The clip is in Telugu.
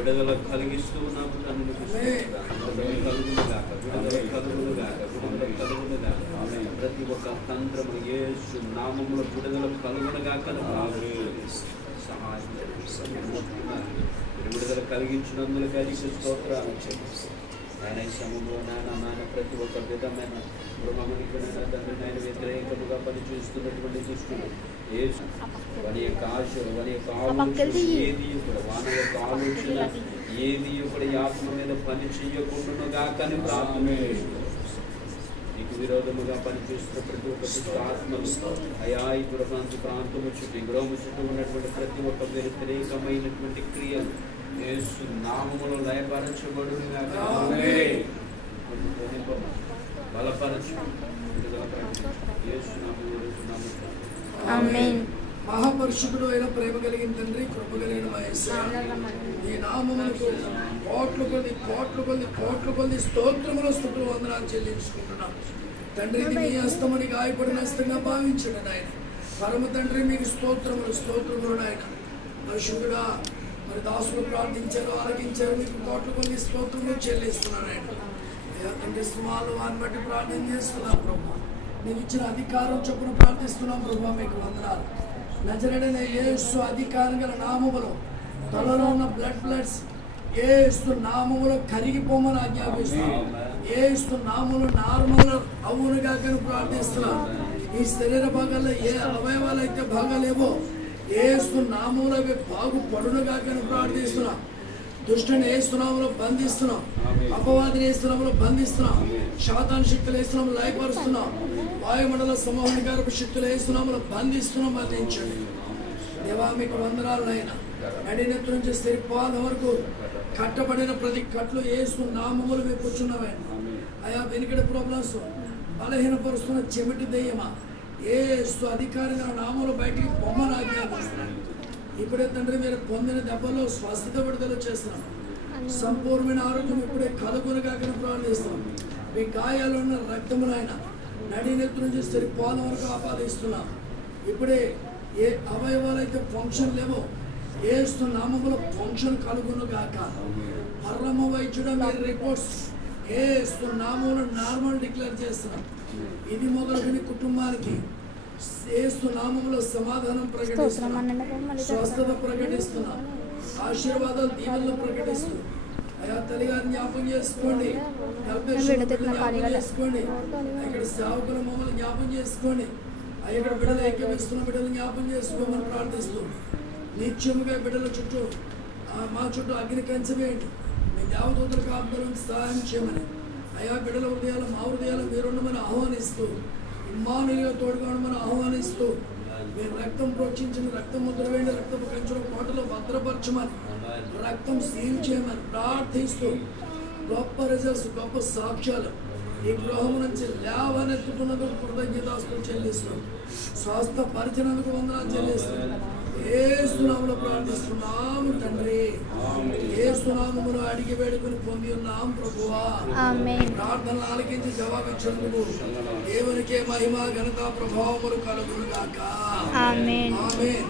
విడుదల కలిగిస్తూ ఉన్నాము తండ్రి. ప్రతి ఒక్క తంత్రము యేసు నామములో విడుదల కలుగునగాక సహాయం విడుదల కలిగించినందుకు కలిసి స్తోత్రాలు ఆయన సమయంలో నాన్న ప్రతి ఒక్క విధమైన గృహమునికైనా తండ్రి నాయన వ్యతిరేకముగా పనిచేస్తున్నటువంటి దుష్టులు యేసు వారి యొక్క ఆశ వారి యొక్క ఆలోచన ఏది కూడా వారి యొక్క ఆలోచన ఏది కూడా ఆత్మ మీద పని చేయకుండా గాకని ప్రార్థన నీకు విరోధముగా పనిచేస్తున్న ప్రతి ఒక్క దుష్ట ఆత్మలు అయా ఈ ప్రాంతము చుట్టూ గృహము చుట్టూ ఉన్నటువంటి ప్రతి ఒక్క వ్యతిరేకమైనటువంటి క్రియలు యేసు నామములో లయపరచబడు బలపరచు యేసు నామములో మహాపరిశుద్ధుడు అయిన ప్రేమ కలిగిన తండ్రి కృప కలిగిన ఈ నామములకు కోట్ల కొద్ది స్తోత్రముల స్తుతులు వందనాలు చెల్లించుకుంటున్నాం తండ్రి. మీ హస్తమని గాయపడిన హస్తంగా భావించండి నాయన. పరమ తండ్రి మీకు స్తోత్రములు నాయన. పరిశుద్ధుడా మరి దాసులు ప్రార్థించారు, ఆలకించారు, మీకు కోట్ల కొద్ది స్తోత్రములు చెల్లిస్తున్నాను ఆయన. తండ్రి సుమాలు వారిని బట్టి ప్రార్థన చేస్తున్నాం ప్రభు. నీకు ఇచ్చిన అధికారం చొప్పున ప్రార్థిస్తున్నాం ప్రభు. మీకు వందనాలు. నజరేయుడైన యేసు అధికారం గల నామములో తలలో ఉన్న బ్లడ్స్ యేసు నామములో కరిగిపోమని ఆజ్ఞాపిస్తున్నాం. యేసు నామములో నార్మల్ అవునుగా కానీ ప్రార్థిస్తున్నాం. ఈ శరీర భాగాల్లో ఏ అవయవాలు అయితే భాగాలేవో యేసు నామములో అవి బాగుపడునుగా కానీ ప్రార్థిస్తున్నాం. దుష్టుని ఏస్తున్నాములో బంధిస్తున్నాం, అపవాదిని ఏస్తున్నాములో బంధిస్తున్నాం, శాతాన్ శక్తులు ఏస్తున్నాము లయపరుస్తున్నాం, వాయుమండల సమూహానికారపు శక్తులు ఏస్తున్నాములో బంధిస్తున్నాం. అందించండి దేవా మీకు వందనాలనైనా. నడినెత్తు నుంచి స్థిరపాదం వరకు కట్టబడిన ప్రతి కట్లు యేసు నామములు మేము కూర్చున్నామైనా. అయా వెనుకటి ప్రాబ్లమ్స్ బలహీనపరుస్తున్న చెమిటి దెయ్యమా యేసు అధికారిగా నామములు బయటికి బొమ్మను ఆజ్ఞాపిస్తున్నాం. ఇప్పుడే తండ్రి మీరు పొందిన దెబ్బలో స్వస్థత విడుదల చేస్తున్నాం. సంపూర్ణమైన ఆరోగ్యం ఇప్పుడే కలుగునుగా ప్రార్థిస్తున్నాం. మీ గాయాలు ఉన్న రక్తమునైనా నడినెత్తు నుంచి స్థిరపాదం వరకు ఆపాదిస్తున్నాం. ఇప్పుడే ఏ అవయవాలు అయితే ఫంక్షన్ లేవో యేసు నామములో ఫంక్షన్ కలుగునుగాక. పరమ వైద్యుడు మీరు రిపోర్ట్స్ యేసు నామములో నార్మల్ డిక్లేర్ చేస్తున్నాం. ఇది మొదలుకొని కుటుంబానికి యేసు నామములో సమాధానం ప్రకటిస్తున్నాం, స్వస్థత ప్రకటిస్తున్నాం, ఆశీర్వాదాలు దీవెనలు ప్రకటిస్తూ అయా తల్లిగారిని జ్ఞాపకం చేసుకోండి, చేసుకోండి. ఇక్కడ సేవకుల మమ్మల్ని జ్ఞాపకం చేసుకోండి. ఇక్కడ బిడ్డలు ఏకీవిస్తున్న బిడ్డలు జ్ఞాపకం చేసుకోమని ప్రార్థిస్తూ నిత్యముగా బిడ్డల చుట్టూ మా చుట్టూ అగ్ని కంచవేయండి. మీ దేవదూతల కాపుదలను సహాయం చేయమని అయా బిడ్డల హృదయాలు మా హృదయాలు మీరుండమని ఆహ్వానిస్తూ ఇమ్మానుయేలుగా తోడుగా ఉండమని ఆహ్వానిస్తూ మీరు రక్తం ప్రోక్షించిన రక్తం ముద్ర వేయండి, రక్తపు కంచుల కోటలో భద్రపరచమని రక్తం సీల్ చేయమని ప్రార్థిస్తూ గొప్ప రిజల్ట్స్ గొప్ప సాక్ష్యాలు ఈ గృహం నుంచి లేవనెత్తుతున్నందుకు కృతజ్ఞతాస్తులు చెల్లిస్తూ స్వస్థపరిచినందుకు వందనాలు చెల్లిస్తూ యేసు నామములో ప్రార్థిస్తున్నాము తండ్రి. యేసు నామములో అడిగి వేడుకొని పొంది ఉన్నాం ప్రభువా. ప్రార్థనలు ఆలకించి జవాబిచ్చినందుకు దేవునికే మహిమ ఘనత ప్రభావములు కలుగును గాక. ఆమేన్.